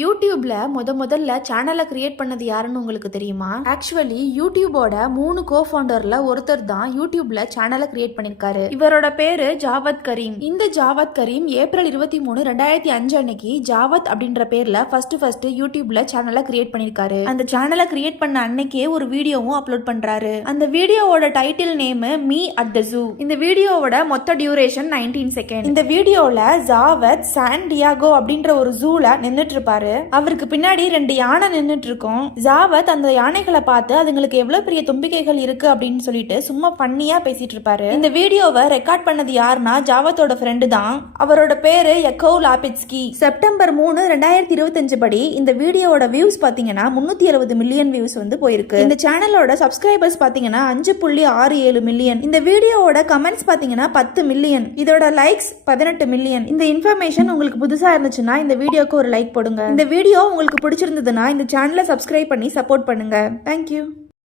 யூடியூப்ல முதல்ல சேனலை கிரியேட் பண்ணது யாருன்னு உங்களுக்கு தெரியுமா? ஆக்சுவலி யூடியூபோட 3 கோ-ஃபவுண்டர்ல ஒருத்தர் தான் யூடியூப்ல சேனலை கிரியேட் பண்ணிருக்காரு. இவரோட பேரு ஜாவத் கரீம். இந்த ஜாவத் கரீம் ஏப்ரல் 23, 2005 அன்னைக்கு ஜாவத் அப்படின்ற பேர்ல ஃபர்ஸ்ட் யூடியூப்ல சேனலை கிரியேட் பண்ணிருக்காரு. அந்த சேனலை கிரியேட் பண்ண அன்னைக்கே ஒரு வீடியோவும் அப்லோட் பண்றாரு. அந்த வீடியோவோட title name me at the zoo. இந்த வீடியோவோட மொத்த டியூரேஷன் 19 செகண்ட். இந்த வீடியோல ஜாவத் சான் டியாகோ அப்படின்ற ஒரு ஜூல நின்னுட்டு இருப்பாரு. அவருக்கு பின்னாடி 2 யானை நின்னுட்டு இருக்கும். ஜாவத் அந்த யானைகளை பார்த்து அதுங்களுக்கு எவ்வளவு பெரிய தும்பிக்கைகள் இருக்கு அப்படின்னு சொல்லிட்டு சும்மா பண்ணியா பேசிட்டு இருப்பாரு. இந்த வீடியோவை ரெக்கார்ட் பண்ணது யாருன்னா ஜாவத்தோட ஃப்ரெண்டு தான். அவரோட பேரு யக்கோ லாபிட்ஸ்கி. செப்டம்பர் 3, 2025 படி இந்த வீடியோவோட வியூஸ் பாத்தீங்கன்னா 370 மில்லியன் வியூஸ் வந்து போயிருக்கு. இந்த சேனலோட சப்ஸ்கிரைபர்ஸ் பாத்தீங்கன்னா 5.67 மில்லியன். இந்த வீடியோவோட கமெண்ட்ஸ் பாத்தீங்கன்னா 10 மில்லியன். இதோட லைக்ஸ் 18 மில்லியன். இந்த இன்ஃபர்மேஷன் உங்களுக்கு புதுசா இருந்துச்சுன்னா இந்த வீடியோக்கு ஒரு லைக் போடுங்க. இந்த வீடியோ உங்களுக்கு பிடிச்சிருந்ததுன்னா இந்த சேனலை சப்ஸ்கிரைப் பண்ணி சப்போர்ட் பண்ணுங்க. தேங்க்யூ.